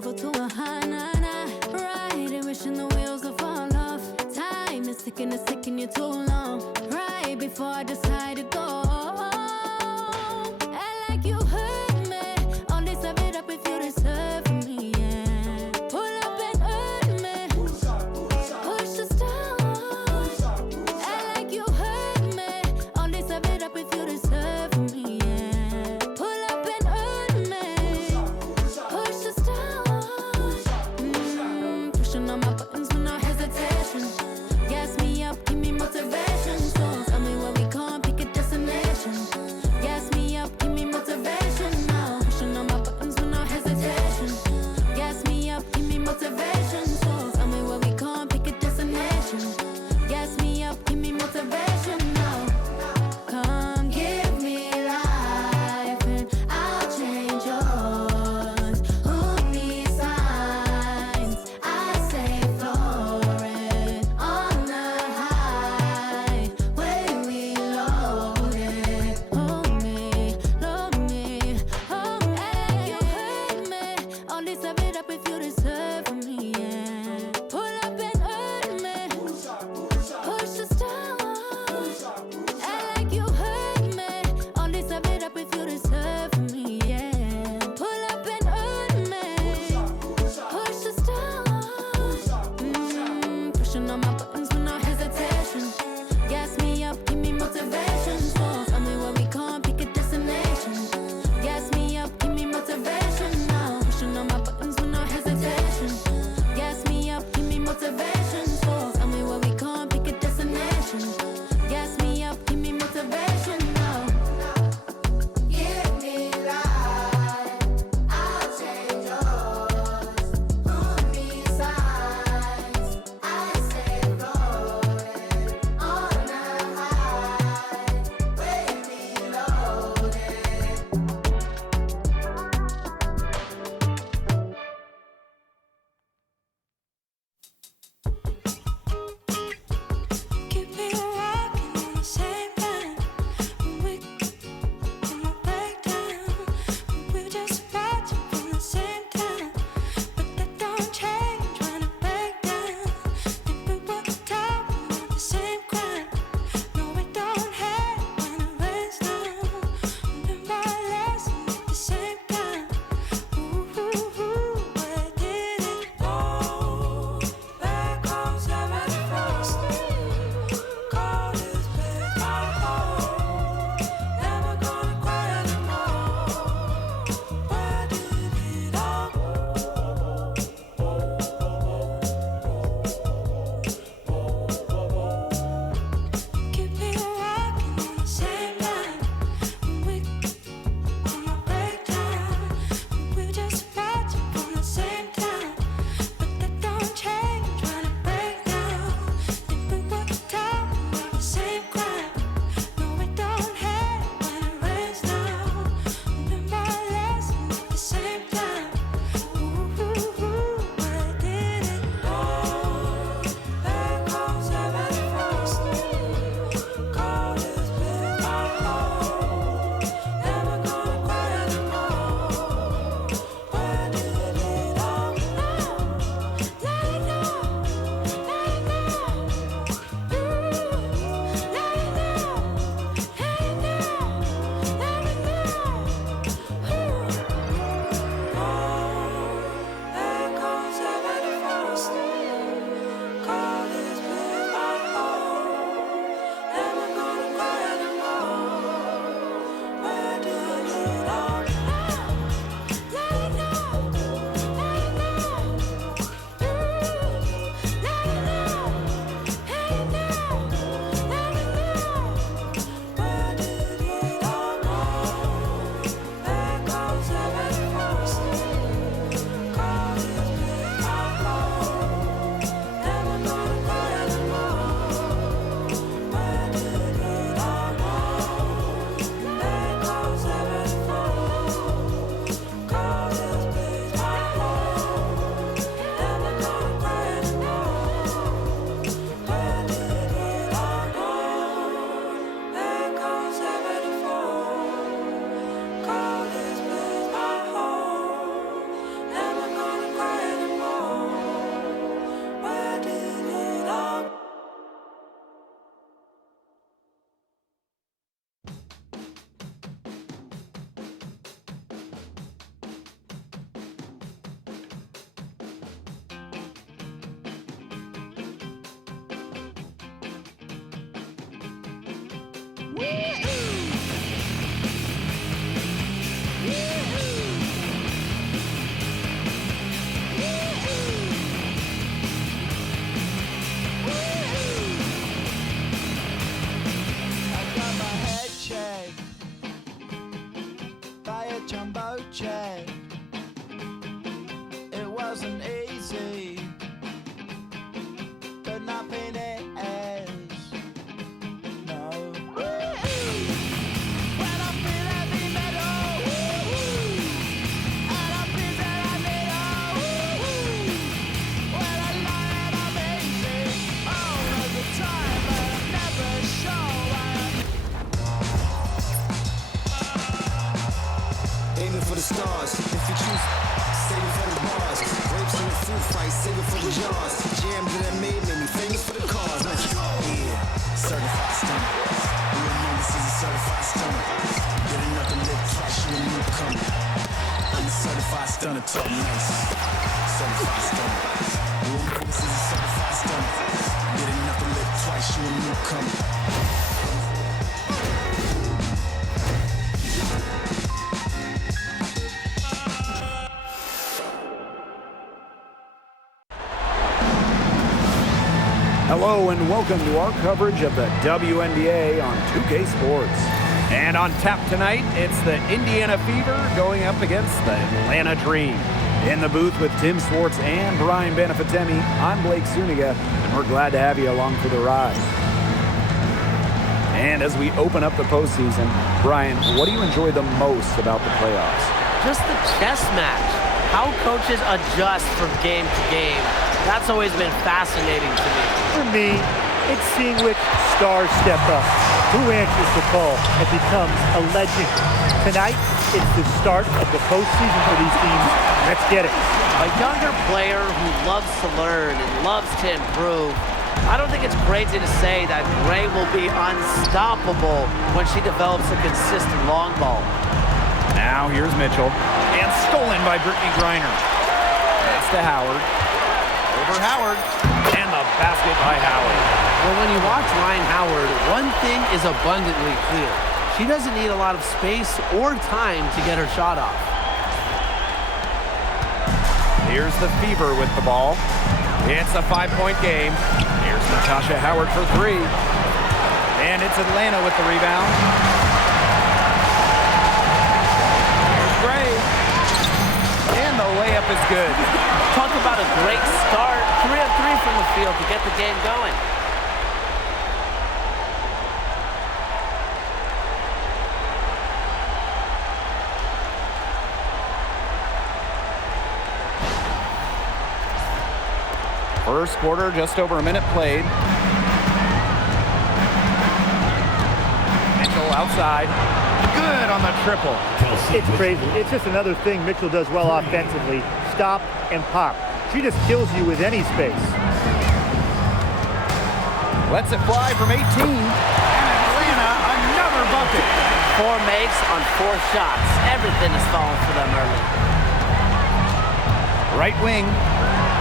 0 to a hundred. Riding, wishing the wheels will fall off. Time is ticking, it's taking you too long. Right before I decide to go. Act like you hurt me. Only serve it up if you deserve me, yeah. Pull up and hurt me. Push the stars. Act like you hurt me. Only serve it up if you deserve me, yeah. Pull up and hurt me. Push the stars. Pushing on my buttons with no hesitation. Gas me up, give me motivation. So tell me where we going, pick a destination. Jumbo jet. It wasn't easy, but nothing is. No. When I feel heavy metal, and I feel that I need when I lie and I'm easy all of the time, but I'm never sure. Aiming for the stars, if you choose, save it for the bars. Grapes in the fruit fight, save it for the jars. Jam that I made me famous for the cars. Yeah, certified stunner. Real niggas is a certified stunner. Get enough to live twice, you a newcomer. I'm a certified stunner, talk nice. Certified stunner. Real niggas is a certified stunner. Get enough to live twice, you a newcomer. Hello and welcome to our coverage of the WNBA on 2K Sports. And on tap tonight, it's the Indiana Fever going up against the Atlanta Dream. In the booth with Tim Swartz and Brian Benefitemi, I'm Blake Suniga, and we're glad to have you along for the ride. And as we open up the postseason, Brian, what do you enjoy the most about the playoffs? Just the chess match. How coaches adjust from game to game. That's always been fascinating to me. For me, it's seeing which stars step up, who answers the call and becomes a legend. Tonight, it's the start of the postseason for these teams. Let's get it. A younger player who loves to learn and loves to improve. I don't think it's crazy to say that Gray will be unstoppable when she develops a consistent long ball. Now here's Mitchell, and stolen by Brittany Griner. Pass to Howard. Over Howard, and the basket by Howard. Well, when you watch Ryan Howard, one thing is abundantly clear. She doesn't need a lot of space or time to get her shot off. Here's the Fever with the ball. It's a 5-point game. Here's Natasha Howard for three. And it's Atlanta with the rebound. Here's Gray. And the layup is good. Talk about a great start. 3 of 3 from the field to get the game going. First quarter, just over a minute played. Mitchell outside. Good on the triple. It's crazy. It's just another thing Mitchell does well offensively. Stop and pop. She just kills you with any space. Lets it fly from 18. And Atlanta, another bucket. 4 makes on 4 shots. Everything is falling for them early. Right wing.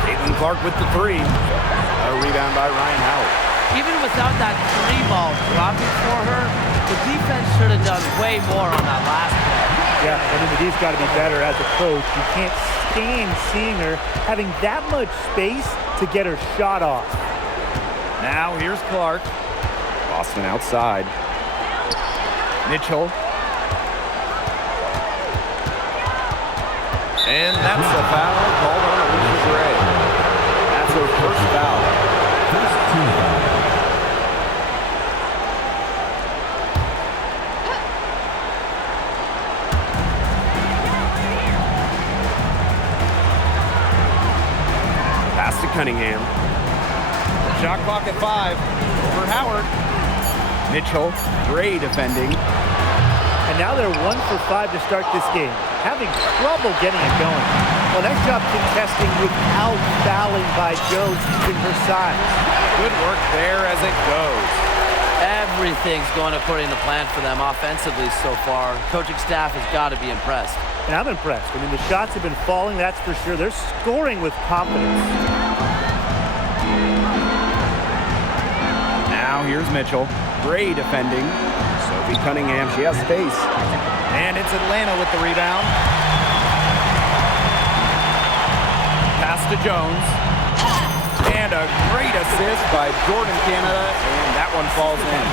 Caitlin Clark with the three. A rebound by Ryan Howard. Even without that 3-ball dropping for her, the defense should have done way more on that last play. Yeah, I mean, he's got to be better as a coach. You can't stand seeing her having that much space to get her shot off. Now here's Clark. Boston outside. Mitchell. And that's a foul called on Alicia Gray. That's her first foul. Pass to Cunningham. Shot clock at 5. Over Howard. Mitchell. Gray defending. And now they're 1 for 5 to start this game. Having trouble getting it going. Well, nice job contesting without fouling by Jones using her size. Good work there as it goes. Everything's going according to plan for them offensively so far. Coaching staff has got to be impressed. And I'm impressed. I mean, the shots have been falling, that's for sure. They're scoring with confidence. Now here's Mitchell. Gray defending. Sophie Cunningham, she has space. And it's Atlanta with the rebound. Pass to Jones. And a great assist by Jordin Canada, and that one falls in.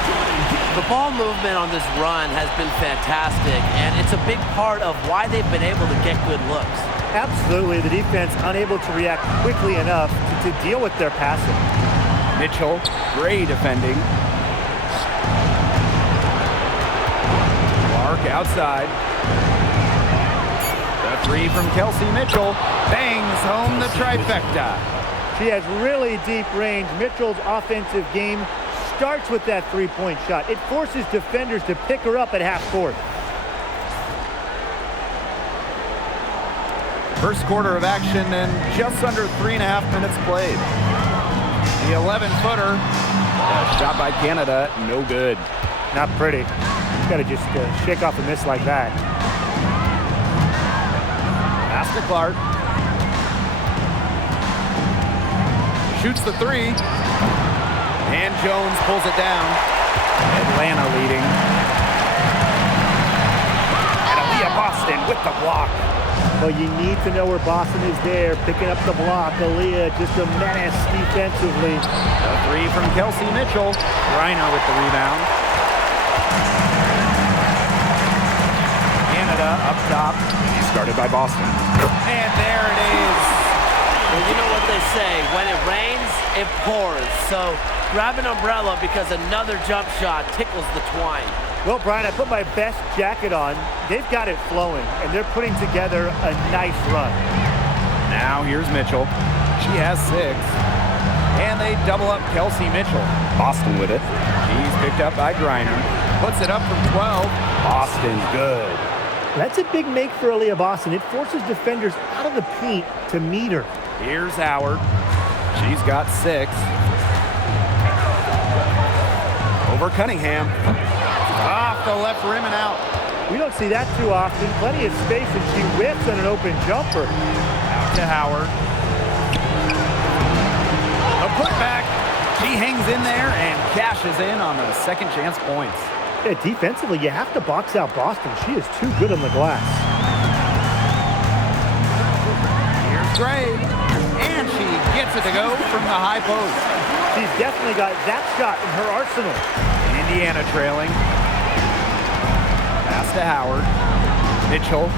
The ball movement on this run has been fantastic, and it's a big part of why they've been able to get good looks. Absolutely, the defense unable to react quickly enough to deal with their passing. Mitchell, great defending. Clark outside. The three from Kelsey Mitchell bangs home the trifecta. She has really deep range. Mitchell's offensive game starts with that three-point shot. It forces defenders to pick her up at half court. First quarter of action and just under 3.5 minutes played. The 11-footer, shot by Canada, no good. Not pretty. You gotta just shake off a miss like that. Pass to Clark. Shoots the three. And Jones pulls it down. Atlanta leading. And Aaliyah Boston with the block. Well, you need to know where Boston is there, picking up the block. Aaliyah just a menace defensively. The three from Kelsey Mitchell. Griner with the rebound. Canada up top. Started by Boston. And there it is. Well, you know what they say, when it rains, it pours. So grab an umbrella because another jump shot tickles the twine. Well, Brian, I put my best jacket on. They've got it flowing, and they're putting together a nice run. Now here's Mitchell. She has 6. And they double up Kelsey Mitchell. Boston with it. She's picked up by Griner. Puts it up from 12. Boston good. That's a big make for Aaliyah Boston. It forces defenders out of the paint to meet her. Here's Howard. She's got 6. Over Cunningham. Off the left rim and out. We don't see that too often. Plenty of space, and she whiffs on an open jumper. Out to Howard. A putback. She hangs in there and cashes in on the second chance points. Yeah, defensively, you have to box out Boston. She is too good on the glass. Here's Gray. And she gets it to go from the high post. She's definitely got that shot in her arsenal. Indiana trailing. Pass to Howard. Mitchell.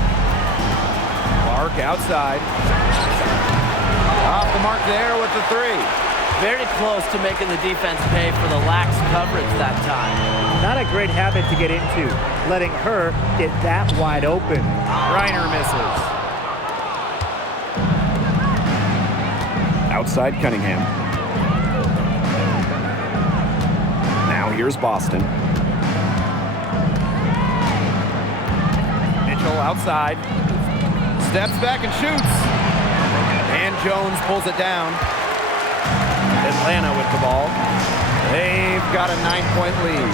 Clark outside. Off the mark there with the three. Very close to making the defense pay for the lax coverage that time. Not a great habit to get into, letting her get that wide open. Griner misses. Outside Cunningham. Now here's Boston. Mitchell outside. Steps back and shoots. And Jones pulls it down. Atlanta with the ball. They've got a 9-point lead.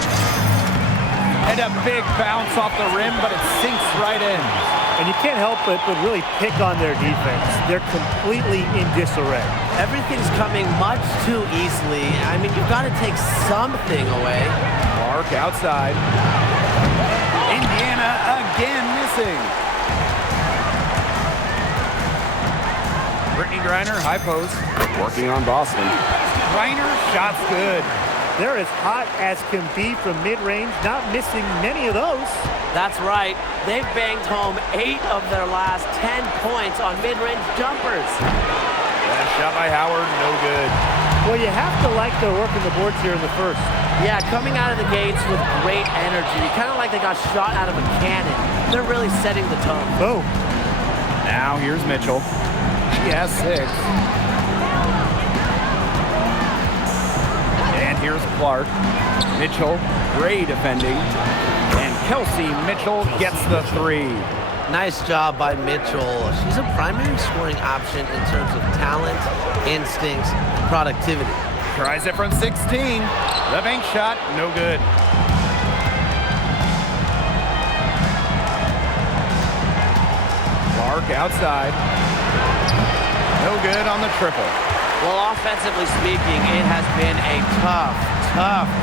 And a big bounce off the rim, but it sinks right in. And you can't help but really pick on their defense. They're completely in disarray. Everything's coming much too easily. I mean, you've got to take something away. Clark outside. Indiana again missing. Brittany Griner, high post. Working on Boston. Griner, shots good. They're as hot as can be from mid-range, not missing many of those. That's right. They've banged home 8 of their last 10 points on mid-range jumpers. And a shot by Howard, no good. Well, you have to like their work in the boards here in the first. Yeah, coming out of the gates with great energy. Kind of like they got shot out of a cannon. They're really setting the tone. Boom. Now here's Mitchell. She has 6. And here's Clark. Mitchell, great defending. And Kelsey Mitchell gets the 3. Nice job by Mitchell. She's a primary scoring option in terms of talent, instincts, and productivity. Tries it from 16. The bank shot, no good. Clark outside. No good on the triple. Well, offensively speaking, it has been a tough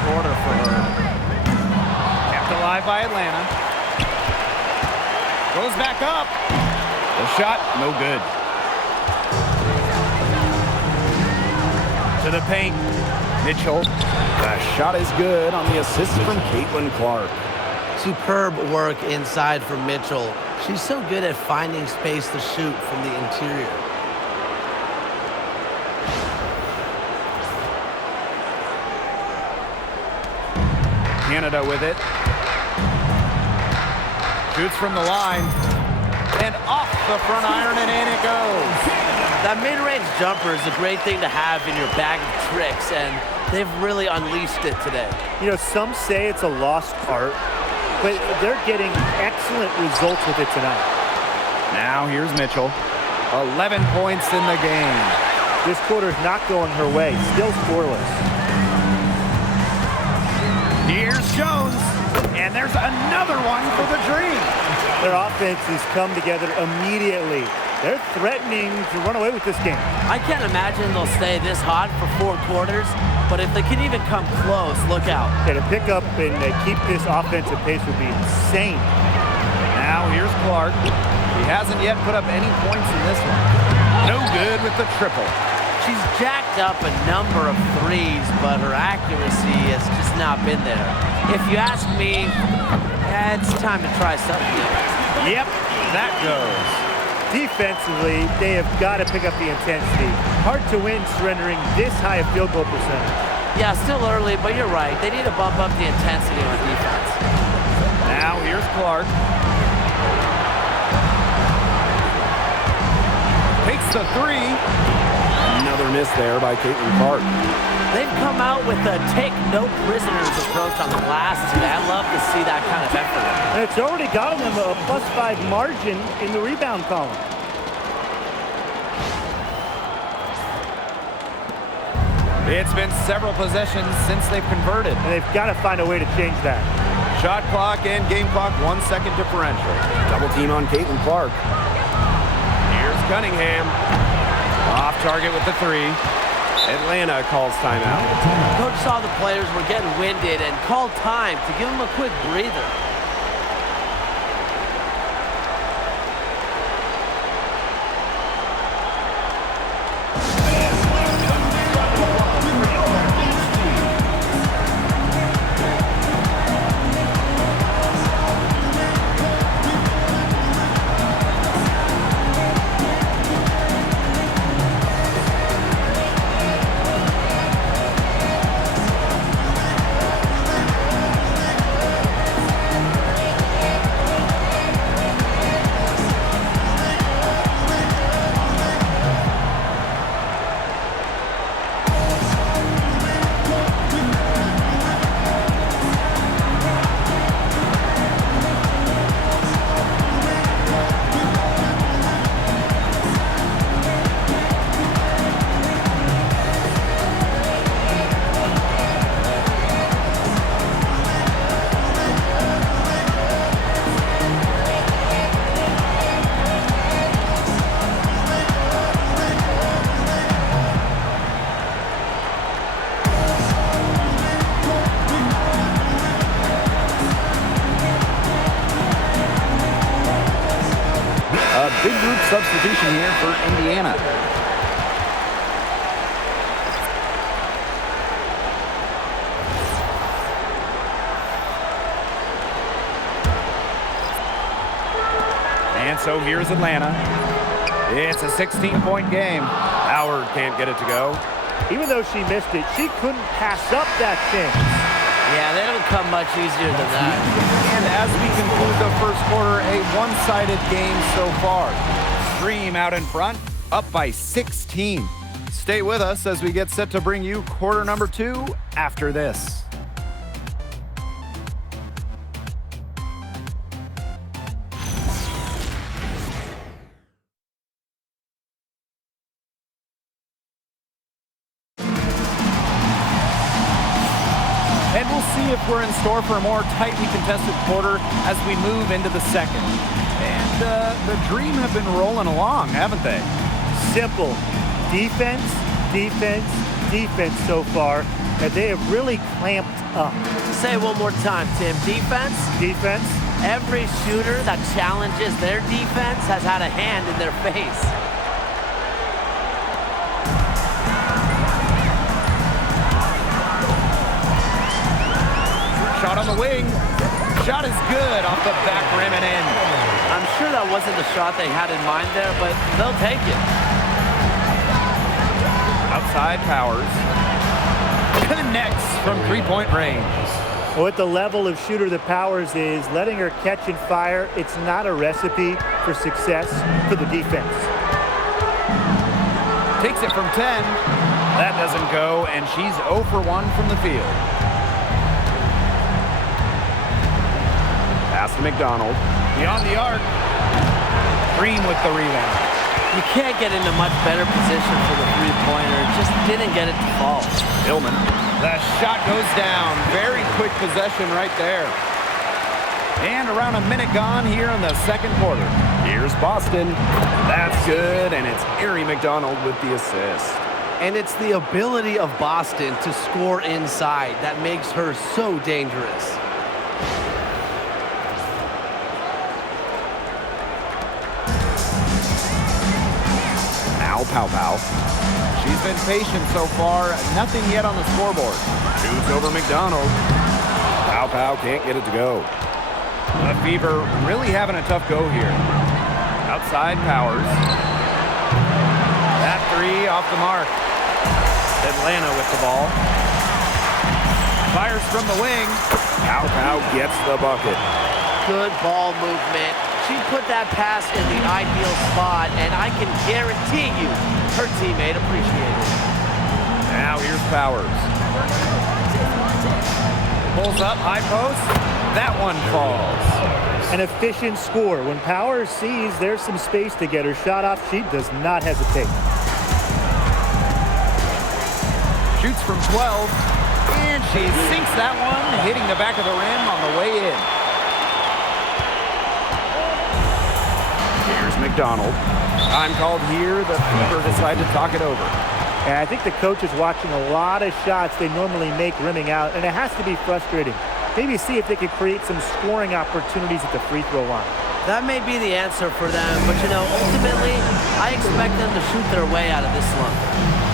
quarter for her. Kept alive by Atlanta. Goes back up. The shot, no good. To the paint. Mitchell. The shot is good on the assist from Caitlin Clark. Superb work inside from Mitchell. She's so good at finding space to shoot from the interior. Canada with it. Shoots from the line. And off the front iron, and in it goes. That mid-range jumper is a great thing to have in your bag of tricks, and they've really unleashed it today. You know, some say it's a lost art, but they're getting excellent results with it tonight. Now here's Mitchell. 11 points in the game. This quarter's not going her way. Still scoreless. Here's Jones. And there's another one for the Dream. Their offenses come together immediately. They're threatening to run away with this game. I can't imagine they'll stay this hot for 4 quarters, but if they can even come close, look out. Yeah, to pick up and keep this offensive pace would be insane. Now here's Clark. He hasn't yet put up any points in this one. No good with the triple. She's jacked up a number of threes, but her accuracy has just not been there. If you ask me, it's time to try something else. Yep, that goes. Defensively, they have got to pick up the intensity. Hard to win surrendering this high a field goal percentage. Yeah, still early, but you're right. They need to bump up the intensity on defense. Now here's Clark. Takes the three. Another miss there by Caitlin Clark. They've come out with a take-no-prisoners approach on the glass today. I love to see that kind of effort. And it's already gotten them a +5 margin in the rebound column. It's been several possessions since they've converted. And they've got to find a way to change that. Shot clock and game clock 1 second differential. Double team on Caitlin Clark. Here's Cunningham. Off target with the three. Atlanta calls timeout. Coach saw the players were getting winded and called time to give them a quick breather. Big group substitution here for Indiana. And so here's Atlanta. It's a 16-point game. Howard can't get it to go. Even though she missed it, she couldn't pass up that chance. Yeah, they don't come much easier than that. And as we conclude the first quarter, a one-sided game so far. Dream out in front, up by 16. Stay with us as we get set to bring you quarter number 2 after this. And we'll see if we're in store for a more tightly contested quarter as we move into the second. And the Dream have been rolling along, haven't they? Simple. Defense, defense, defense so far. And they have really clamped up. say it one more time, Tim. Defense? Defense. Every shooter that challenges their defense has had a hand in their face. Shot on the wing. Shot is good off the back rim and in. I'm sure that wasn't the shot they had in mind there, but they'll take it. Outside Powers. Connects from three-point range. Well, at the level of shooter that Powers is, letting her catch and fire, it's not a recipe for success for the defense. Takes it from 10. That doesn't go, and she's 0 for 1 from the field. Pass to McDonald. Beyond the arc. Green with the rebound. You can't get into much better position for the three-pointer. Just didn't get it to fall. Hillman. The shot goes down. Very quick possession right there. And around a minute gone here in the second quarter. Here's Boston. That's good, and it's Erie McDonald with the assist. And it's the ability of Boston to score inside that makes her so dangerous. Pow. She's been patient so far. Nothing yet on the scoreboard. Shoots over McDonald. Pow can't get it to go. The Fever really having a tough go here. Outside Powers. That three off the mark. Atlanta with the ball. Fires from the wing. Pow gets the bucket. Good ball movement. She put that pass in the ideal spot, and I can guarantee you her teammate appreciated it. Now here's Powers. Pulls up, high post. That one falls. An efficient score. When Powers sees there's some space to get her shot off, she does not hesitate. Shoots from 12, and she sinks that one, hitting the back of the rim on the way in. Here's McDonald. Time called here. The Fever decide to talk it over. And I think the coach is watching a lot of shots they normally make rimming out, and it has to be frustrating. Maybe see if they could create some scoring opportunities at the free throw line. That may be the answer for them, but you know, ultimately, I expect them to shoot their way out of this slump.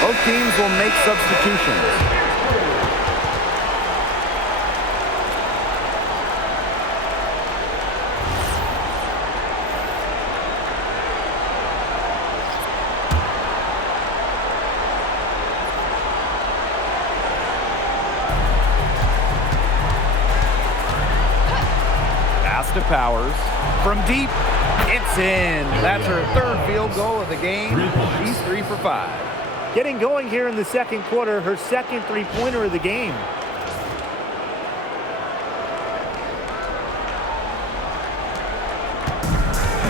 Both teams will make substitutions. Pass to Powers. From deep, it's in. That's her third field goal of the game. She's 3 for 5. Getting going here in the second quarter, her second three-pointer of the game.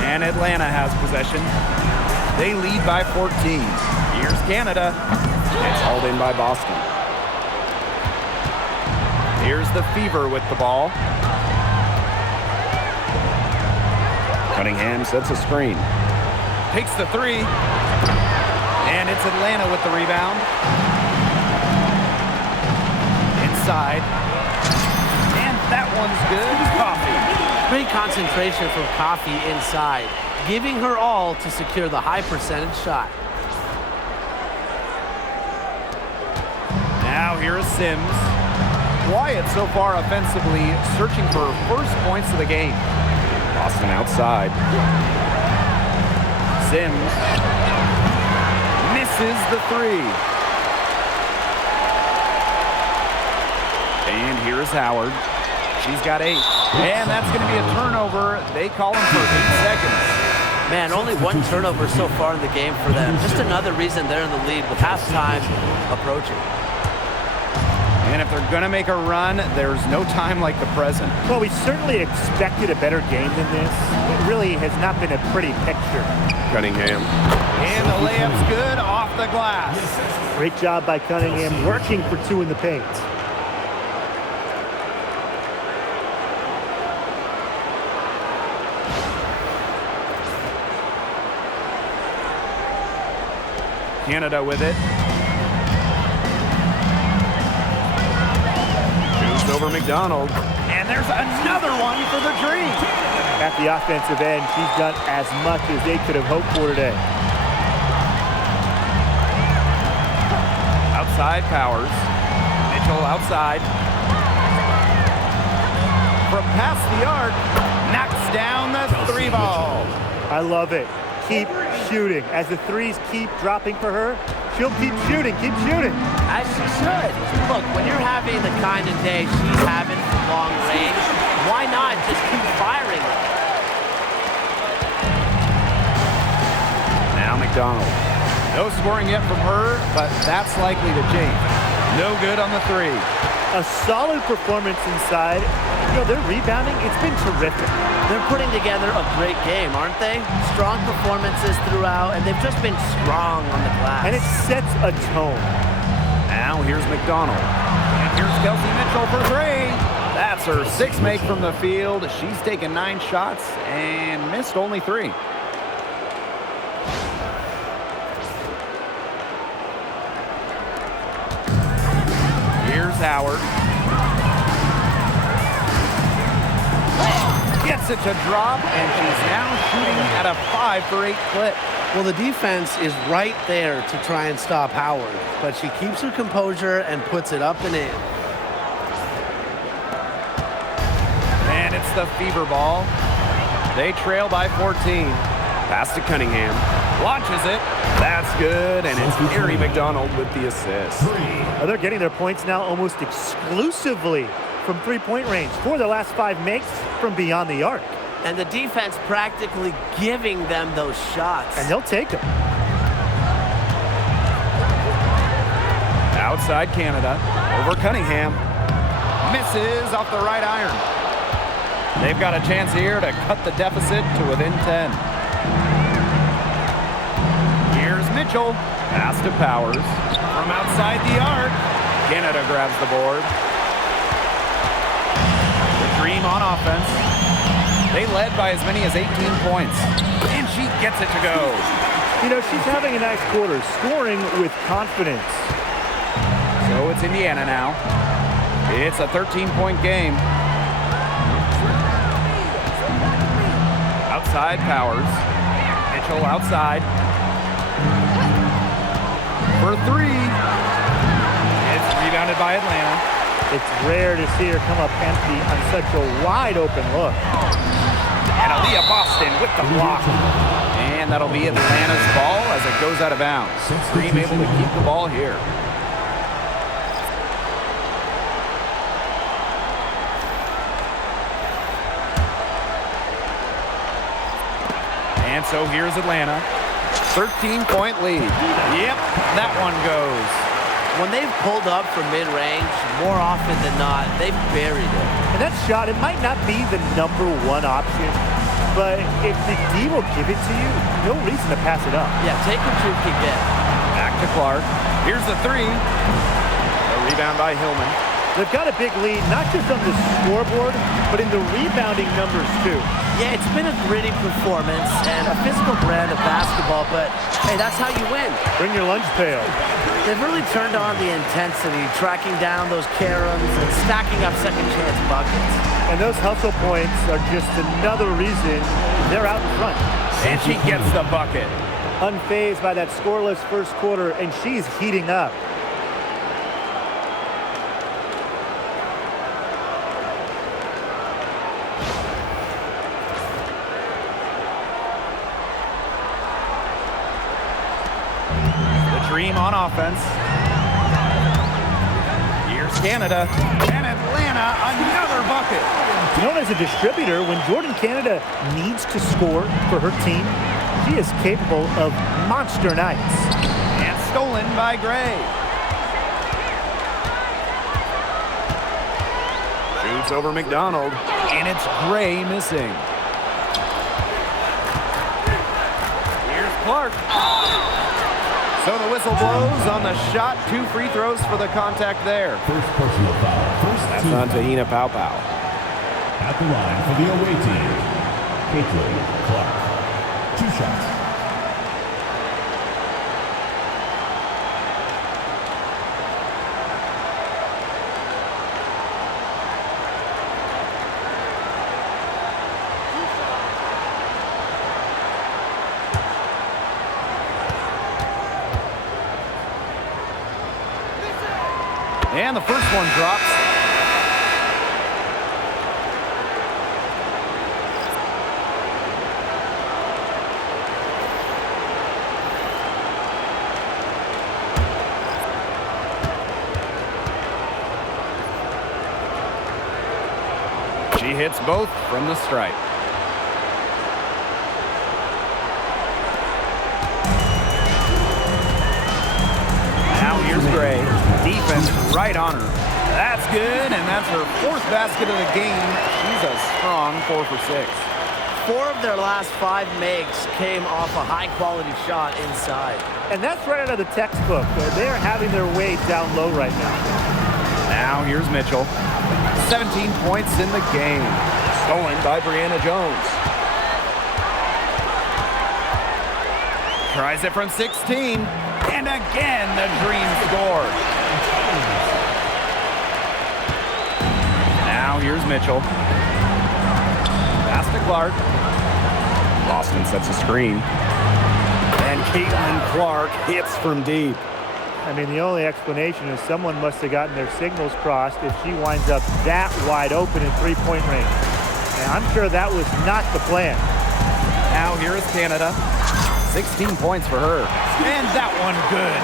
And Atlanta has possession. They lead by 14. Here's Canada. It's hauled in by Boston. Here's the Fever with the ball. Cunningham sets a screen. Takes the three. And it's Atlanta with the rebound. Inside. And that one's good. Coffee. Great concentration from Coffee inside, giving her all to secure the high percentage shot. Now here is Sims. Quiet so far offensively, searching for first points of the game. Boston outside. Sims misses the three. And here's Howard. She's got 8. And that's going to be a turnover. They call him for 8 seconds. Man, only one turnover so far in the game for them. Just another reason they're in the lead with halftime approaching. And if they're going to make a run, there's no time like the present. Well, we certainly expected a better game than this. It really has not been a pretty picture. Cunningham. And the layup's good off the glass. Great job by Cunningham, working for 2 in the paint. Canada with it. Shoots over McDonald. And there's another one for the Dream. At the offensive end, she's done as much as they could have hoped for today. Outside Powers. Mitchell outside. From past the arc, knocks down the 3 ball. I love it. Keep shooting. As the threes keep dropping for her, she'll keep shooting, As she should. Look, when you're having the kind of day she's having from long range, why not just keep firing her? Now McDonald. No scoring yet from her, but that's likely to change. No good on the 3. A solid performance inside. You know, their rebounding, it's been terrific. They're putting together a great game, aren't they? Strong performances throughout, and they've just been strong on the glass. And it sets a tone. Now here's McDonald. And here's Kelsey Mitchell for 3. That's her 6th make from the field. She's taken 9 shots and missed only 3. Here's Howard. Gets it to drop, and she's now shooting at a 5 for 8 clip. Well, the defense is right there to try and stop Howard, but she keeps her composure and puts it up and in. And it's the fever ball. They trail by 14. Pass to Cunningham. Launches it. That's good, and it's Mary McDonald with the assist. Well, they're getting their points now almost exclusively from 3-point range. 4 of their last 5 makes from beyond the arc. And the defense practically giving them those shots. And they'll take them. Outside Canada. Over Cunningham. Misses off the right iron. They've got a chance here to cut the deficit to within 10. Here's Mitchell. Pass to Powers. From outside the arc. Canada grabs the board. The Dream on offense. They led by as many as 18 points. And she gets it to go. You know, she's having a nice quarter, scoring with confidence. So it's Indiana now. It's a 13-point game. Outside Powers. Mitchell outside. For 3. It's rebounded by Atlanta. It's rare to see her come up empty on such a wide open look. And Aaliyah Boston with the block. And that'll be Atlanta's ball as it goes out of bounds. Dream able to keep the ball here. And so here's Atlanta. 13-point lead. Yep, that one goes. When they've pulled up from mid-range, more often than not, they've buried it. And that shot, it might not be the #1 option, but if the D will give it to you, no reason to pass it up. Yeah, take what you can get. Back to Clark. Here's the 3. A rebound by Hillman. They've got a big lead, not just on the scoreboard, but in the rebounding numbers too. Yeah, it's been a gritty performance and a physical brand of basketball, but hey, that's how you win. Bring your lunch pail. They've really turned on the intensity, tracking down those caroms and stacking up second chance buckets. And those hustle points are just another reason they're out in front. And she gets the bucket. Unfazed by that scoreless first quarter, and she's heating up. Dream on offense. Here's Canada. And Atlanta, another bucket. Known as a distributor, when Jordin Canada needs to score for her team, she is capable of monster nights. And stolen by Gray. Shoots over McDonald. And it's Gray missing. Here's Clark. So the whistle blows on the shot. 2 free throws for the contact there. First personal foul. That's on Tahina Paopao. At the line for the away team, Caitlin Clark. 2 shots. And the first one drops. She hits both from the stripe. Now here's Gray. Defense right on her. That's good, and that's her 4th basket of the game. She's a strong 4 for 6. 4 of their last 5 makes came off a high-quality shot inside. And that's right out of the textbook. They're having their way down low right now. Now here's Mitchell. 17 points in the game. Stolen by Brianna Jones. Tries it from 16. And again, the Dream score. Now here's Mitchell. Pass to Clark. Boston sets a screen. And Caitlin Clark hits from deep. I mean, the only explanation is someone must have gotten their signals crossed if she winds up that wide open in 3-point range. And I'm sure that was not the plan. Now here is Canada. 16 points for her. And that one good.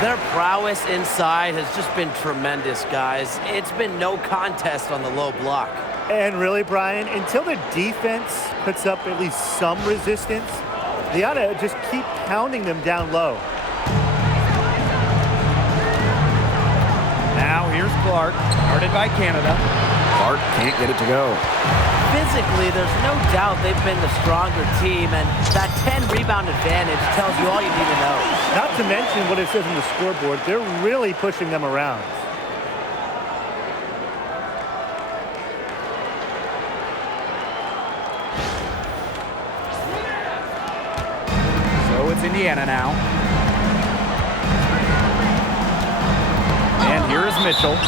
Their prowess inside has just been tremendous, guys. It's been no contest on the low block. And really, Brian, until the defense puts up at least some resistance, they ought to just keep pounding them down low. Now here's Clark, guarded by Canada. Clark can't get it to go. Physically, there's no doubt they've been the stronger team, and that 10-rebound advantage tells you all you need to know. Not to mention what it says on the scoreboard, they're really pushing them around. So it's Indiana now. And here is Mitchell.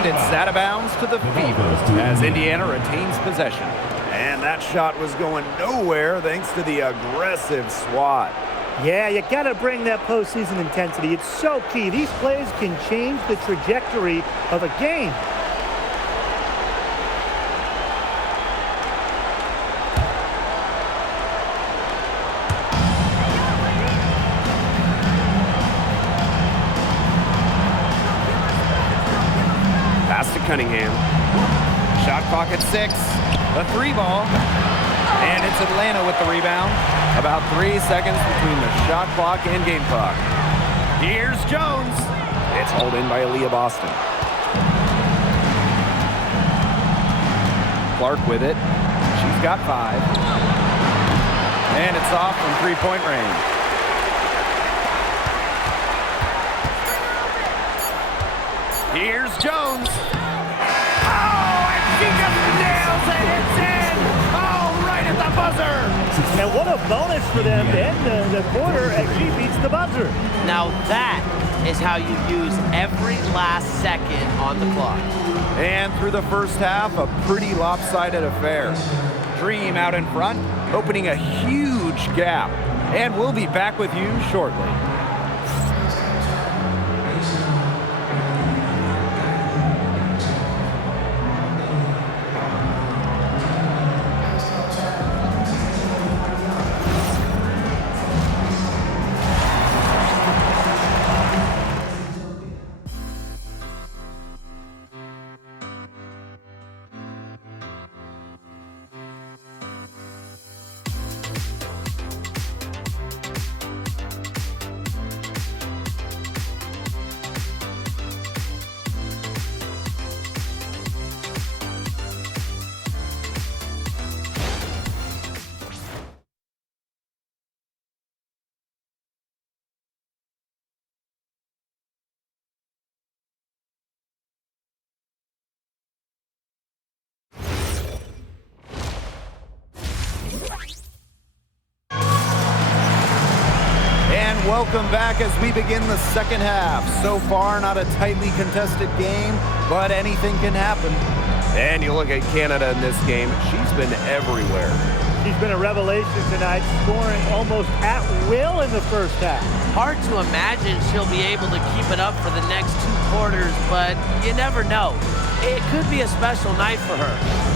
And it's out of bounds to the Fever as Indiana retains possession. And that shot was going nowhere thanks to the aggressive swat. Yeah, you got to bring that postseason intensity. It's so key. These plays can change the trajectory of a game. Pass to Cunningham. Shot clock at 6. A 3 ball. And it's Atlanta with the rebound. About 3 seconds between the shot clock and game clock. Here's Jones. It's hauled in by Aaliyah Boston. Clark with it. She's got 5. And it's off from 3-point range. Here's Jones. Oh, and she just nails it. It's in. Oh, right at the buzzer. And what a bonus for them to end the quarter as she beats the buzzer. Now that is how you use every last second on the clock. And through the first half, a pretty lopsided affair. Dream out in front, opening a huge gap. And we'll be back with you shortly. welcome back as we begin the second half. So far, not a tightly contested game, but anything can happen. And you look at Canada in this game, she's been everywhere. She's been a revelation tonight, scoring almost at will in the first half. Hard to imagine she'll be able to keep it up for the next 2 quarters, but you never know. It could be a special night for her.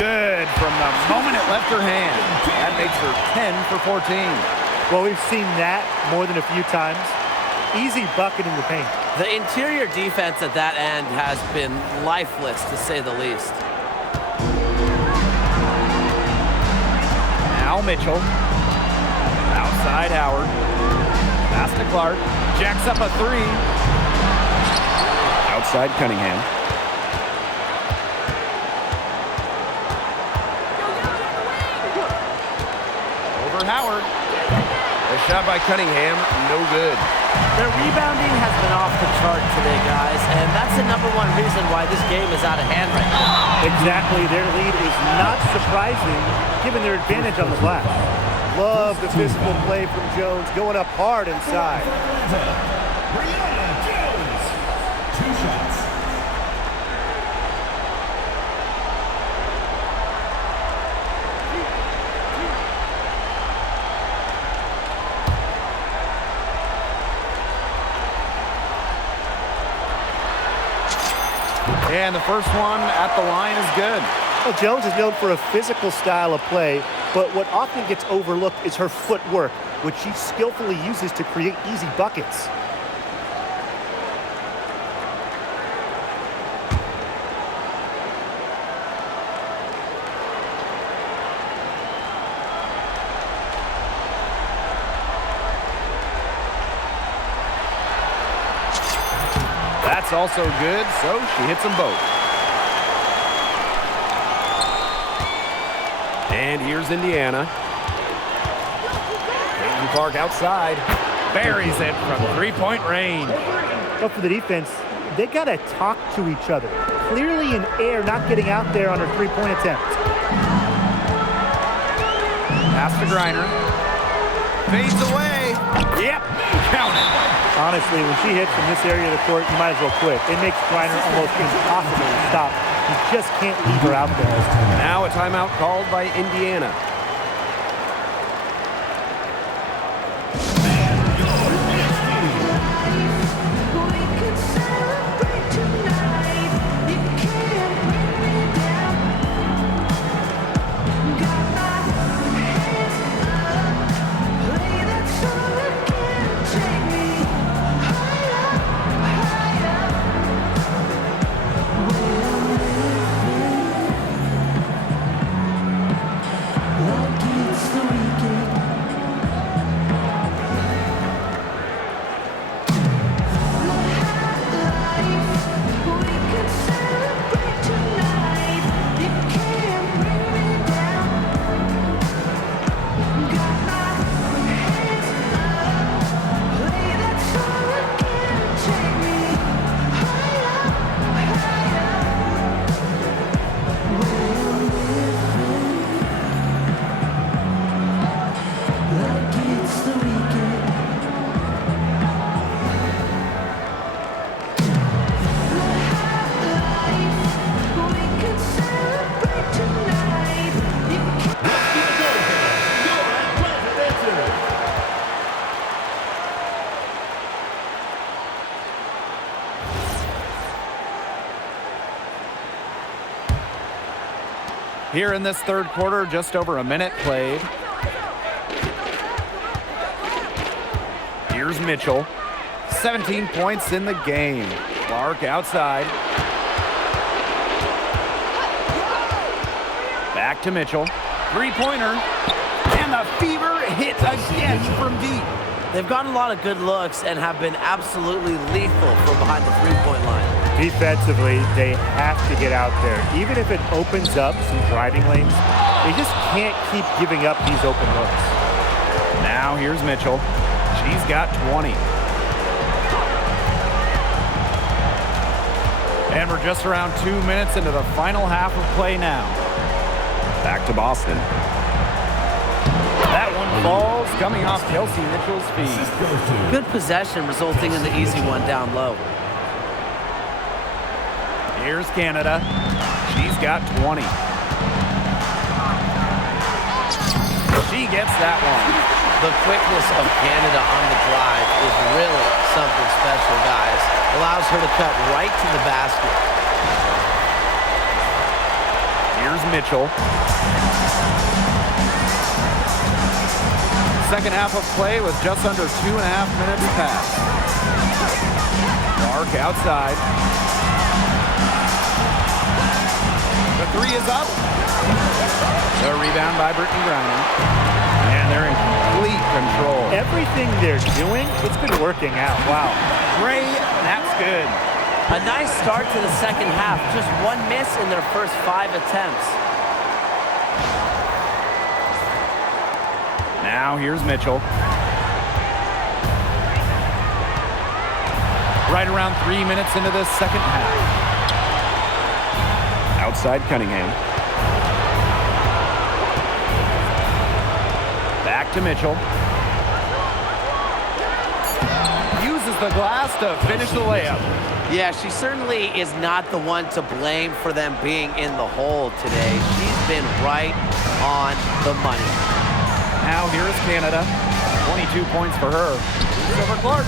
Good from the moment it left her hand. That makes her 10 for 14. Well, we've seen that more than a few times. Easy bucket in the paint. The interior defense at that end has been lifeless, to say the least. Now Mitchell. Outside Howard. Pass to Clark. Jacks up a 3. Outside Cunningham. Howard. A shot by Cunningham, no good. Their rebounding has been off the chart today, guys, and that's the #1 reason why this game is out of hand right now. Exactly. Their lead is not surprising given their advantage on the glass. Love the physical play from Jones, going up hard inside. Jones, 2 shots. And the first one at the line is good. Well, Jones is known for a physical style of play, but what often gets overlooked is her footwork, which she skillfully uses to create easy buckets. That's also good, so she hits them both. And here's Indiana. Caitlin Clark outside. Buries it from 3-point range. But for the defense, they got to talk to each other. Clearly in air, not getting out there on her 3-point attempt. Pass to Griner. Fades away. Yep, count it. Honestly, when she hits from this area of the court, you might as well quit. It makes Griner almost impossible to stop. You just can't leave her out there. Now a timeout called by Indiana. Here in this third quarter, just over a minute played. Here's Mitchell. 17 points in the game. Clark outside. Back to Mitchell. 3-pointer. And the fever hit again from deep. They've gotten a lot of good looks and have been absolutely lethal from behind the 3-point line. Defensively, they have to get out there. Even if it opens up some driving lanes, they just can't keep giving up these open looks. Now here's Mitchell. She's got 20. And we're just around 2 minutes into the final half of play now. Back to Boston. That one falls, coming off Kelsey Mitchell's feet. Good possession, resulting in the easy one down low. Here's Canada. She's got 20. She gets that one. The quickness of Canada on the drive is really something special, guys. Allows her to cut right to the basket. Here's Mitchell. Second half of play with just under 2.5 minutes passed. Clark outside. The three is up. The rebound by Brittany Griner. And they're in complete control. Everything they're doing, it's been working out. Wow. Gray, that's good. A nice start to the second half. Just one miss in their first 5 attempts. Now here's Mitchell. Right around 3 minutes into this second half. Outside Cunningham. Back to Mitchell. Uses the glass to finish the layup. Yeah, she certainly is not the one to blame for them being in the hole today. She's been right on the money. Now here's Canada. 22 points for her. Over Clark.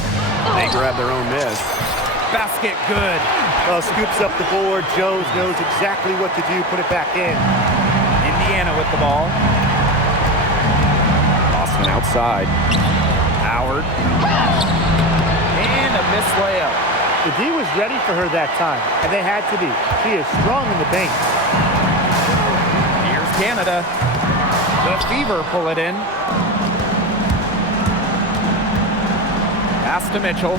They grab their own miss. Basket good. Well, scoops up the board. Jones knows exactly what to do. Put it back in. Indiana with the ball. Boston outside. Howard. And a missed layup. The D was ready for her that time, and they had to be. She is strong in the paint. Here's Canada. The Fever pull it in. Pass to Mitchell.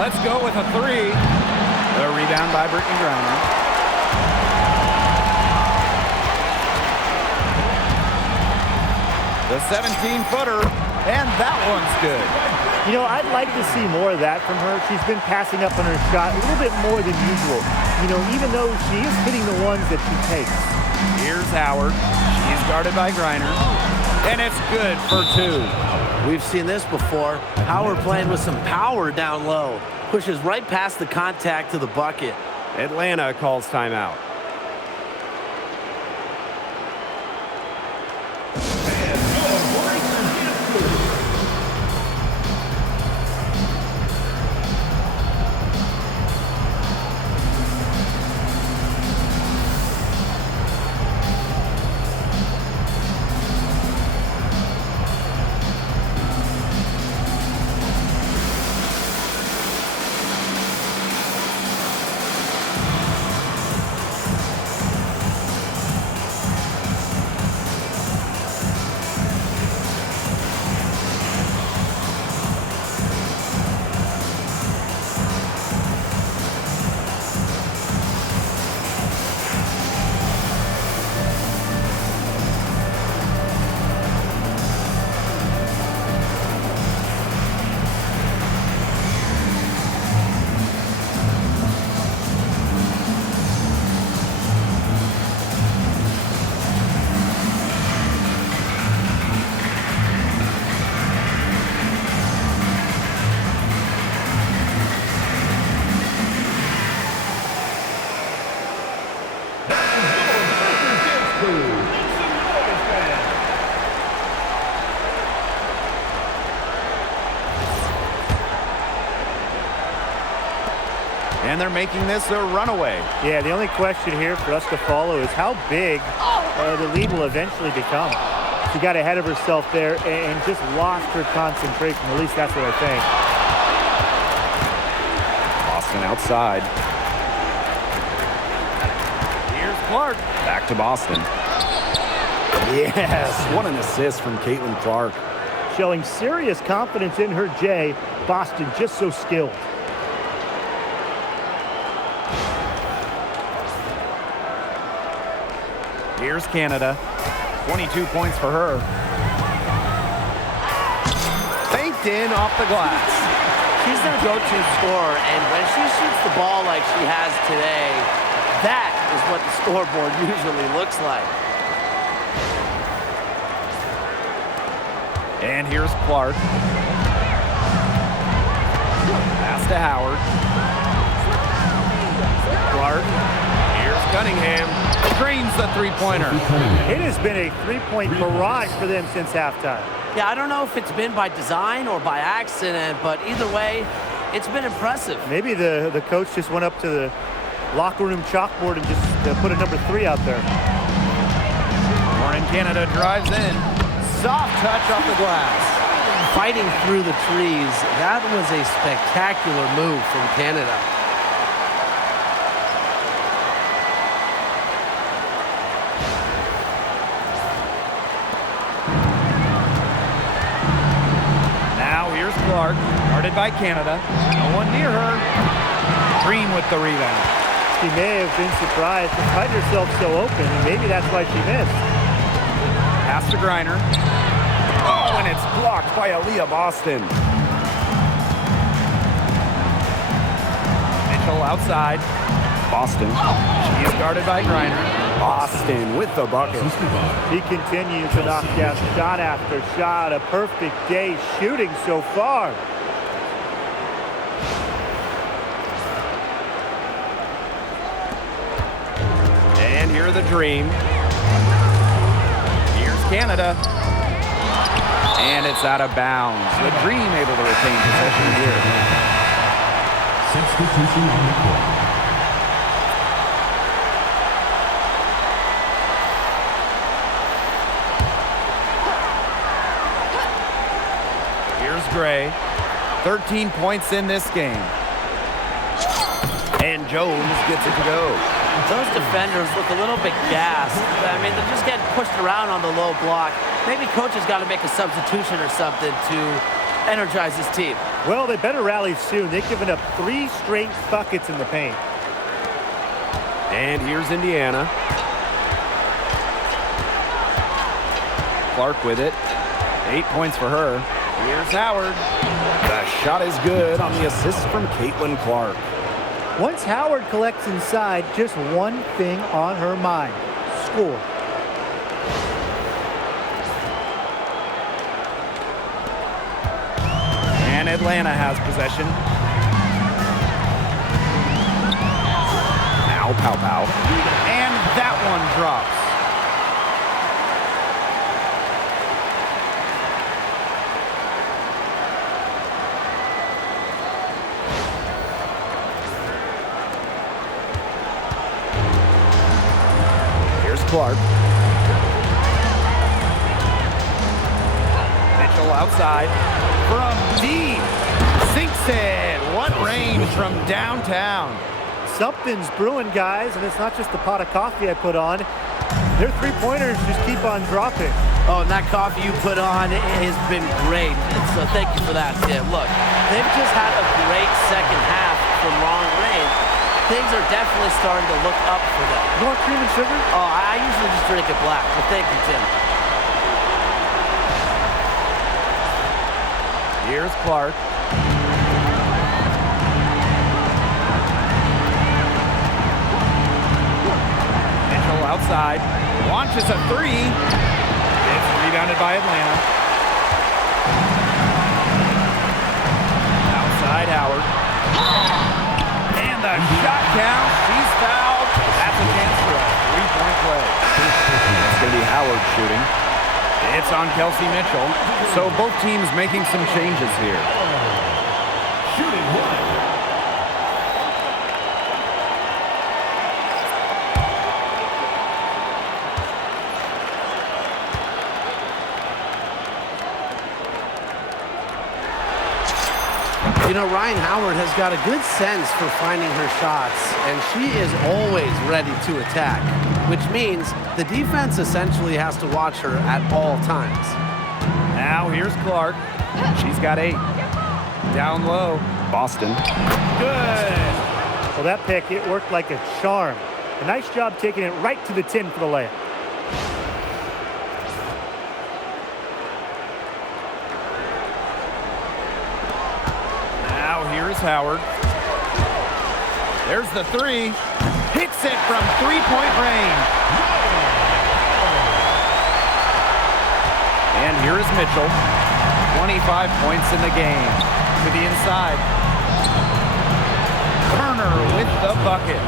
Let's go with a three. The rebound by Brittany Griner. The 17-footer, and that one's good. You know, I'd like to see more of that from her. She's been passing up on her shot a little bit more than usual. You know, even though she is hitting the ones that she takes. Here's Howard. She's guarded by Griner. And it's good for 2. We've seen this before. Howard playing with some power down low. Pushes right past the contact to the bucket. Atlanta calls timeout. And they're making this a runaway. Yeah, the only question here for us to follow is how big the lead will eventually become. She got ahead of herself there and just lost her concentration. At least that's what I think. Boston outside. Here's Clark. Back to Boston. Yes, what an assist from Caitlin Clark. Showing serious confidence in her J. Boston just so skilled. Here's Canada. 22 points for her. Thank baked in off the glass. She's their go-to scorer, and when she shoots the ball like she has today, that is what the scoreboard usually looks like. And here's Clark. Pass to Howard. Clark. Here's Cunningham. Screens the three-pointer. It has been a three-point barrage for them since halftime. Yeah, I don't know if it's been by design or by accident, but either way, it's been impressive. Maybe the coach just went up to the locker room chalkboard and just put a number 3 out there. Jordin Canada drives in. Soft touch off the glass. Fighting through the trees, that was a spectacular move from Canada. Now here's Clark, guarded by Canada. No one near her. Green with the rebound. She may have been surprised to find herself so open, and maybe that's why she missed. Pass to Griner. Oh, and it's blocked by Aaliyah Boston. Mitchell outside. Boston. She's guarded by Griner. Boston with the bucket. He continues to knock down shot after shot. A perfect day shooting so far. And here are the Dream. Here's Canada. And it's out of bounds. The Dream able to retain possession here. Substitution on the court. Here's Gray. 13 points in this game. And Jones gets it to go. Those defenders look a little bit gassed. I mean, they're just getting pushed around on the low block. Maybe coach has got to make a substitution or something to energize his team. Well, they better rally soon. They've given up 3 straight buckets in the paint. And here's Indiana. Clark with it. 8 points for her. Here's Howard. The shot is good on the assist from Caitlin Clark. Once Howard collects inside, just one thing on her mind: score. And Atlanta has possession. Now Pow Pow. And that one drops. Clark. Mitchell outside from deep. Sinks it. What range from downtown. Something's brewing, guys, and it's not just the pot of coffee I put on. Their three-pointers just keep on dropping. Oh, and that coffee you put on has been great. So thank you for that, Tim. Look, they've just had a great second half from long range. Things are definitely starting to look up for them. You want cream and sugar? Oh, I usually just drink it black, but thank you, Tim. Here's Clark. Mitchell outside. Launches a three. It's rebounded by Atlanta. Outside Howard. The shot count, she's fouled. That's a chance for a three-point play. It's going to be Howard shooting. It's on Kelsey Mitchell. So both teams making some changes here. Shooting one. You know, Ryan Howard has got a good sense for finding her shots, and she is always ready to attack, which means the defense essentially has to watch her at all times. Now here's Clark. She's got 8. Down low. Boston. Good. Well, that pick, it worked like a charm. A nice job taking it right to the tin for the layup. Now here's Howard. There's the three. Hits it from three-point range. And here is Mitchell. 25 points in the game. To the inside. Turner with the bucket.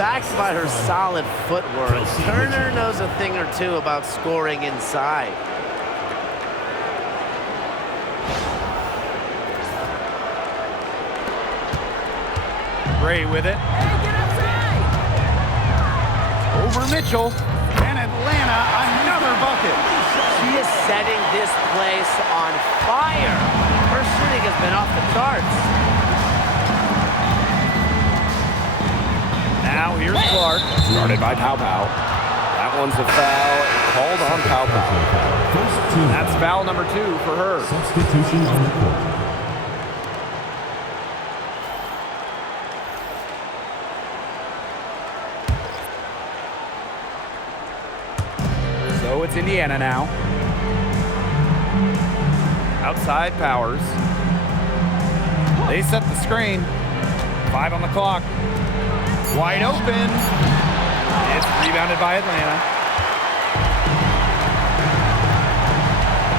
Backed by her solid footwork, Turner knows a thing or two about scoring inside. Gray with it. Over Mitchell. And Atlanta, another bucket. She is setting this place on fire. Her shooting has been off the charts. Now here's Clark. Started by Pow Pow. That one's a foul called on Pow Pow. That's foul number 2 for her. Substitution on the court. So it's Indiana now. Outside Powers. They set the screen. 5 on the clock. Wide open. It's rebounded by Atlanta.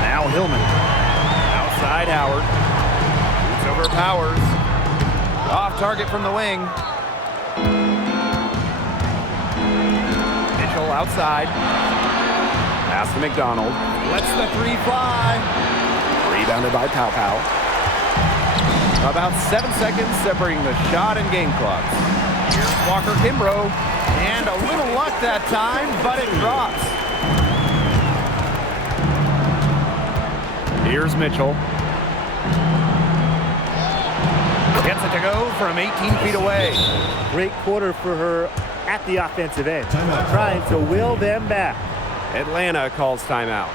Now Hillman. Outside Howard. Shoots over Powers. Off target from the wing. Mitchell outside. Pass to McDonald. Lets the three fly. Rebounded by Pow Pow. About 7 seconds separating the shot and game clocks. Here's Walker Kimbrough. And a little luck that time, but it drops. Here's Mitchell. Gets it to go from 18 feet away. Great quarter for her at the offensive end. Trying to will them back. Atlanta calls timeout.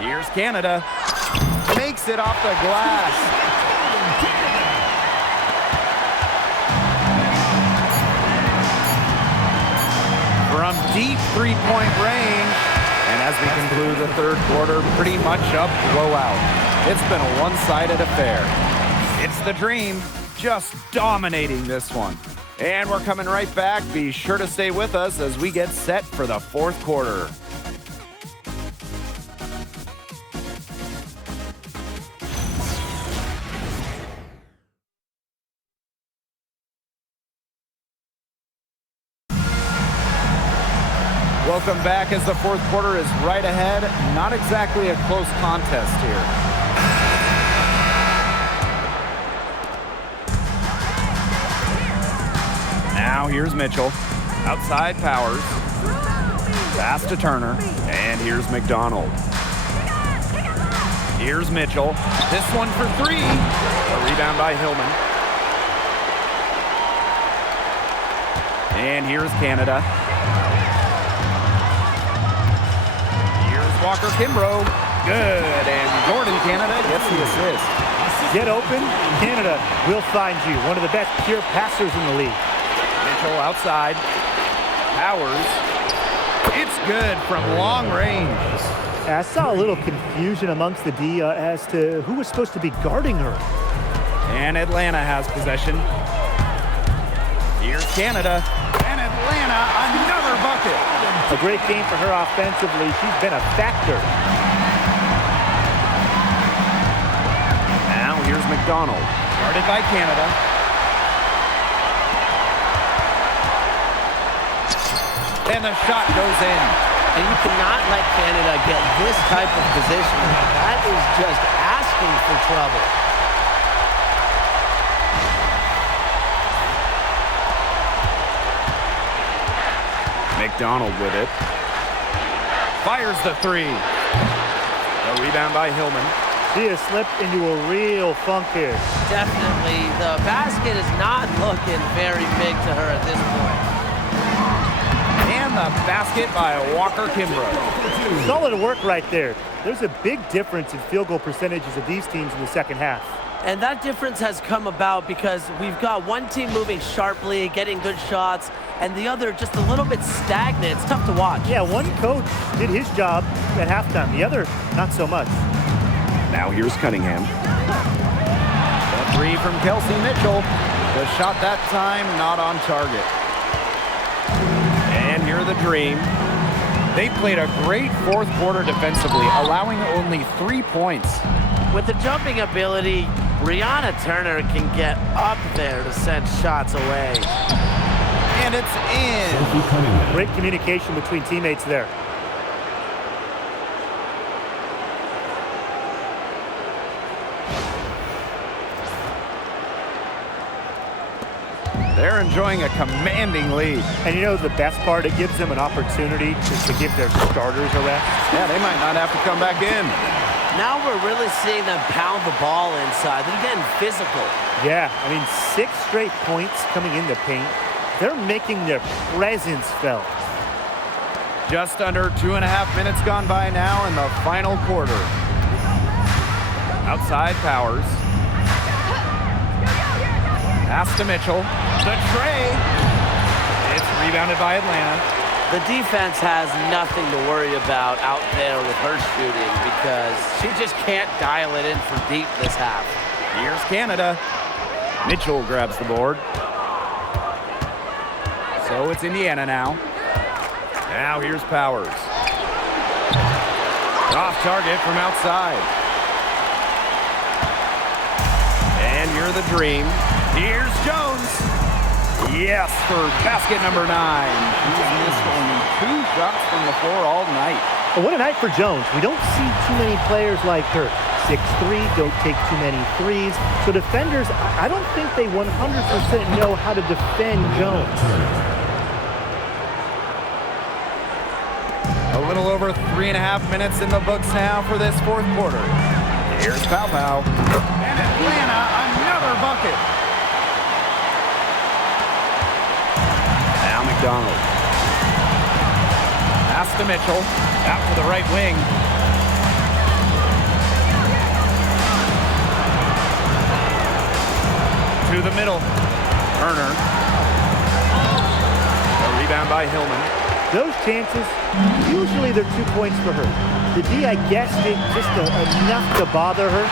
Here's Canada. Makes it off the glass. From deep three-point range. And as we conclude the third quarter, pretty much a blowout. It's been a one-sided affair. It's the Dream just dominating this one. And we're coming right back. Be sure to stay with us as we get set for the fourth quarter. Welcome back as the fourth quarter is right ahead. Not exactly a close contest here. Now here's Mitchell. Outside Powers. Pass to Turner. And here's McDonald. Here's Mitchell. This one for 3. A rebound by Hillman. And here's Canada. Walker Kimbrough good, and Jordin Canada gets the assist. Get open, Canada will find you. One of the best pure passers in the league. Mitchell outside. Powers. It's good from long range. I saw a little confusion amongst the D as to who was supposed to be guarding her. And Atlanta has possession. Here's Canada. And Atlanta, another bucket. A great game for her offensively. She's been a factor. Now here's McDonald. Guarded by Canada. And the shot goes in. And you cannot let Canada get this type of position. That is just asking for trouble. McDonald with it. Fires the three. A rebound by Hillman. She has slipped into a real funk here. Definitely. The basket is not looking very big to her at this point. And the basket by Walker Kimbrough. Solid work right there. There's a big difference in field goal percentages of these teams in the second half. And that difference has come about because we've got one team moving sharply, getting good shots, and the other just a little bit stagnant. It's tough to watch. Yeah, one coach did his job at halftime. The other, not so much. Now here's Cunningham. The three from Kelsey Mitchell. The shot that time not on target. And here the Dream. They played a great fourth quarter defensively, allowing only 3 points. With the jumping ability, Brianna Turner can get up there to send shots away. And it's in. Great communication between teammates there. They're enjoying a commanding lead. And you know the best part? It gives them an opportunity to give their starters a rest. Yeah, they might not have to come back in. Now we're really seeing them pound the ball inside. They're getting physical. Yeah, I mean, 6 straight points coming in the paint. They're making their presence felt. Just under 2.5 minutes gone by now in the final quarter. Outside Powers. Pass to Mitchell. The tray. It's rebounded by Atlanta. The defense has nothing to worry about out there with her shooting because she just can't dial it in for deep this half. Here's Canada. Mitchell grabs the board. So it's Indiana now. Now here's Powers. Off target from outside. And you're the Dream. Here's Jones. Yes, for basket number 9. She's missed only 2 shots from the floor all night. Well, what a night for Jones. We don't see too many players like her. 6'3", don't take too many threes. So defenders, I don't think they 100% know how to defend Jones. A little over 3.5 minutes in the books now for this fourth quarter. Here's Pow Pow. And Atlanta, another bucket. Now McDonald. Pass to Mitchell. Out to the right wing. To the middle. Turner. A rebound by Hillman. Those chances, usually they're 2 points for her. The D, I guess, did just enough to bother her.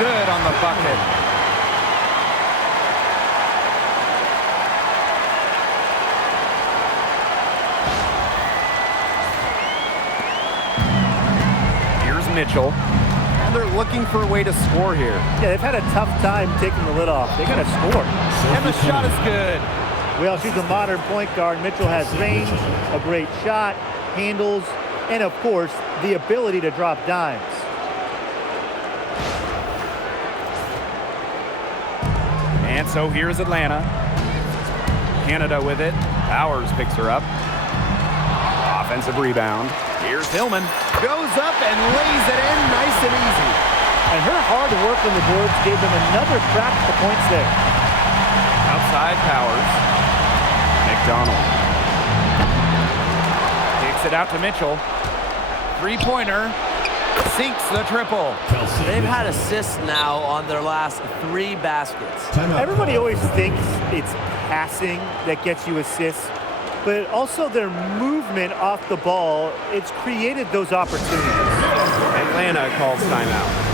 Good on the bucket. Here's Mitchell. And they're looking for a way to score here. Yeah, they've had a tough time taking the lid off. They got to score. And the shot is good. Well, she's a modern point guard. Mitchell has range, a great shot, handles, and of course, the ability to drop dimes. And so here's Atlanta. Canada with it. Powers picks her up. Offensive rebound. Here's Hillman. Goes up and lays it in nice and easy. And her hard work on the boards gave them another crack at the points there. Outside Powers. McDonald. Kicks it out to Mitchell. Three-pointer. Sinks the triple. Kelsey. They've had assists now on their last 3 baskets. Timeout. Everybody always thinks it's passing that gets you assists, but also their movement off the ball, it's created those opportunities. Atlanta calls timeout.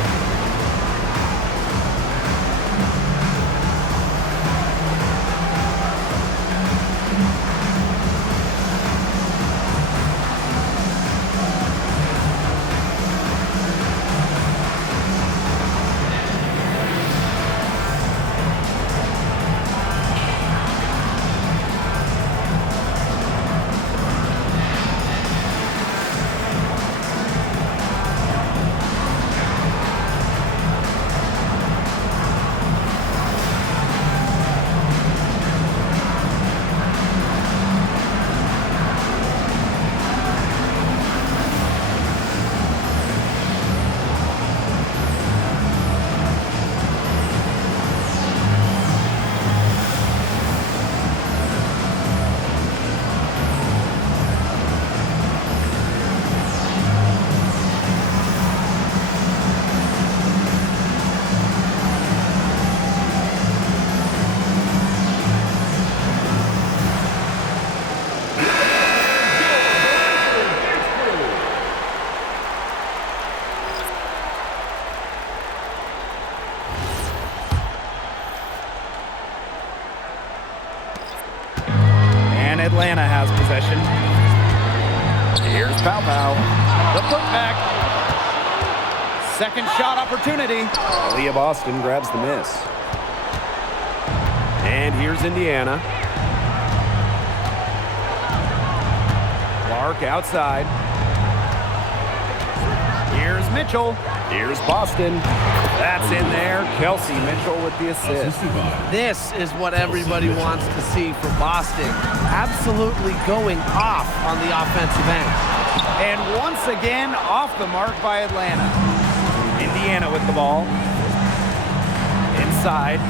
Atlanta has possession. Here's Pow Pow. The putback. Second shot opportunity. Leah Boston grabs the miss. And here's Indiana. Clark outside. Here's Mitchell. Here's Boston. That's in there. Kelsey Mitchell with the assist. This is what everybody wants to see from Boston. Absolutely going off on the offensive end. And once again, off the mark by Atlanta. Indiana with the ball. Inside.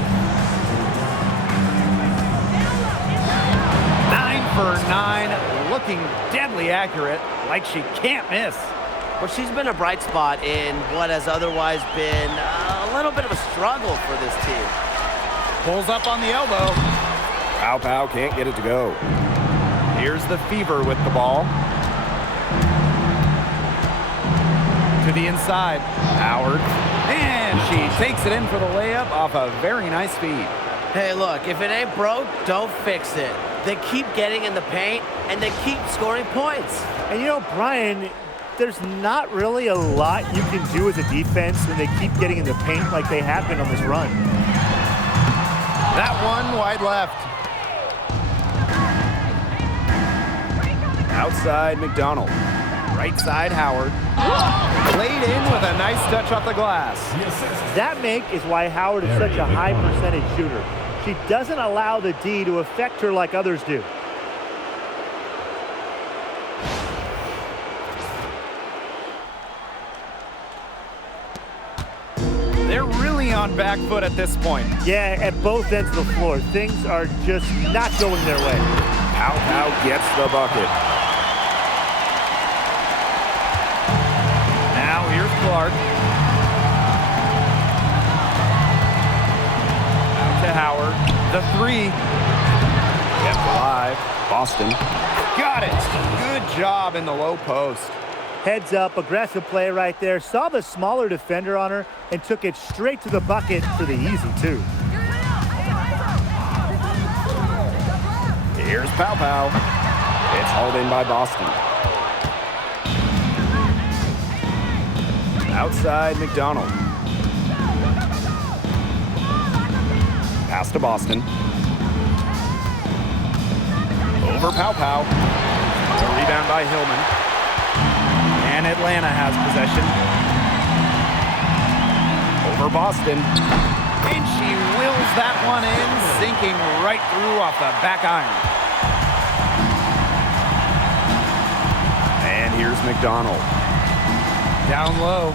9 for 9. Looking deadly accurate, like she can't miss. Well, she's been a bright spot in what has otherwise been a little bit of a struggle for this team. Pulls up on the elbow. Pow Pow can't get it to go. Here's the Fever with the ball. To the inside. Howard. And she takes it in for the layup off a very nice feed. Hey, look, if it ain't broke, don't fix it. They keep getting in the paint, and they keep scoring points. And you know, Brian, there's not really a lot you can do as a defense when they keep getting in the paint like they have been on this run. That one wide left. Outside McDonald. Right side Howard. Played in with a nice touch off the glass. That make is why Howard is such a high percentage shooter. She doesn't allow the D to affect her like others do. They're really on back foot at this point. Yeah, at both ends of the floor. Things are just not going their way. Pow Pow gets the bucket. Now here's Clark. Out to Howard. The three. Kept alive. Boston. Got it. Good job in the low post. Heads up, aggressive play right there. Saw the smaller defender on her and took it straight to the bucket for the easy two. Here's Pow Pow. It's hauled in by Boston. Outside McDonald. Pass to Boston. Over Pow Pow. A rebound by Hillman. And Atlanta has possession. Over Boston. And she wills that one in, sinking right through off the back iron. And here's McDonald. Down low.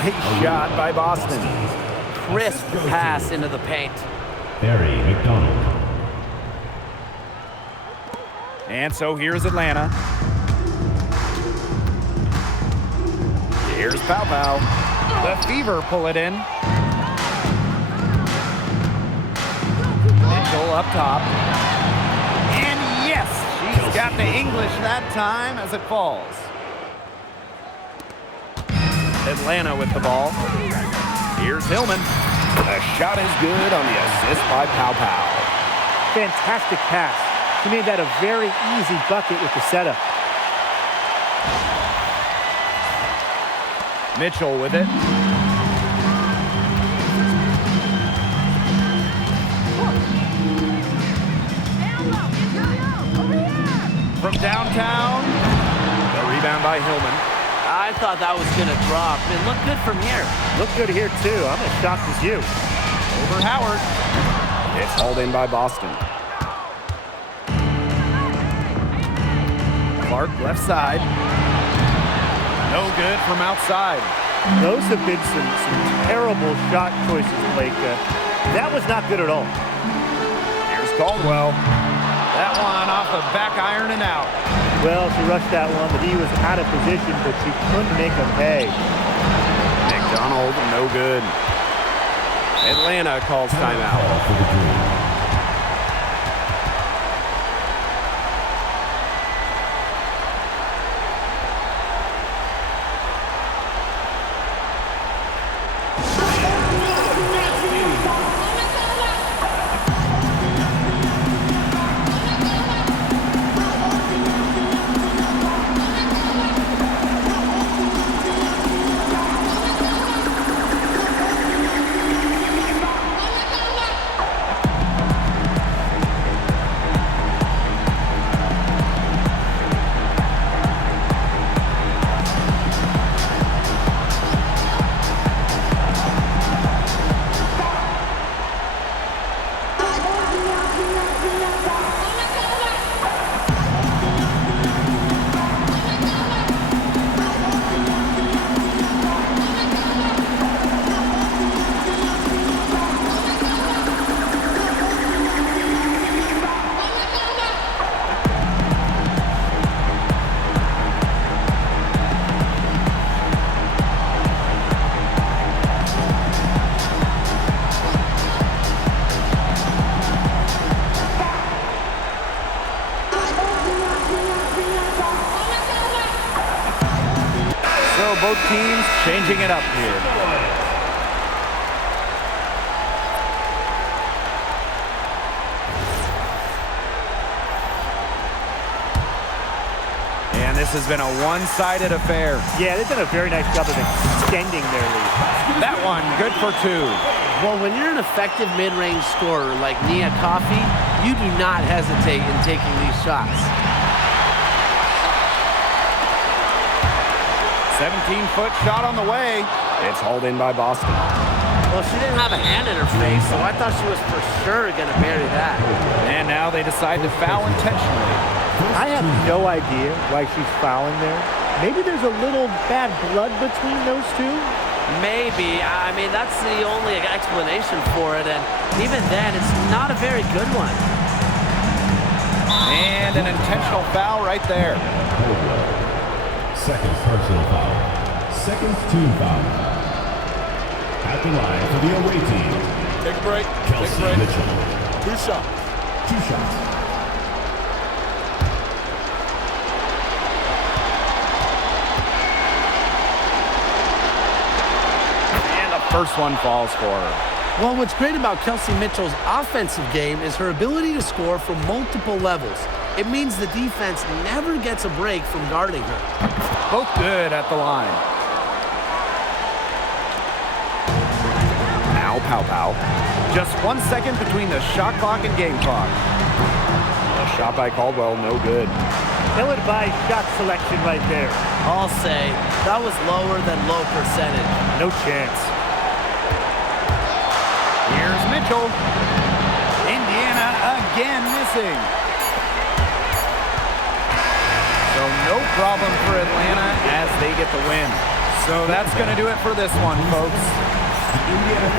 Nice shot by Boston. Crisp pass into the paint. Barry McDonald. And so here's Atlanta. Here's Pow Pow. The Fever pull it in. Mitchell up top. And yes, she's got the English that time as it falls. Atlanta with the ball. Here's Hillman. The shot is good on the assist by Pow Pow. Fantastic pass. He made that a very easy bucket with the setup. Mitchell with it. From downtown, the rebound by Hillman. I thought that was going to drop. It looked good from here. Looked good here, too. I'm as shocked as you. Over Howard. It's hauled in by Boston. Clark left side. No good from outside. Those have been some terrible shot choices, Blake. That was not good at all. Here's Caldwell. That one off the back iron and out. Well, she rushed that one, but he was out of position, but she couldn't make him pay. McDonald, no good. Atlanta calls timeout. Both teams changing it up here. And this has been a one-sided affair. Yeah, they've done a very nice job of extending their lead. That one, good for two. Well, when you're an effective mid-range scorer like Nia Coffey, you do not hesitate in taking these shots. 17-foot shot on the way. It's hauled in by Boston. Well, she didn't have a hand in her face, so I thought she was for sure going to bury that. And now they decide to foul intentionally. I have no idea why she's fouling there. Maybe there's a little bad blood between those two. Maybe. I mean, that's the only explanation for it, and even then, it's not a very good one. And an intentional foul right there. Second personal foul. Second team foul. At the line for the away team. Take a break. Kelsey Mitchell. 2 shots. 2 shots. And the first one falls for her. Well, what's great about Kelsey Mitchell's offensive game is her ability to score from multiple levels. It means the defense never gets a break from guarding her. Both good at the line. Now Pow Pow. Just 1 second between the shot clock and game clock. A shot by Caldwell, no good. Ill-advised shot selection right there. I'll say that was lower than low percentage. No chance. Here's Mitchell. Indiana again missing. So no problem for Atlanta as they get the win. So that's going to do it for this one, folks. The Indiana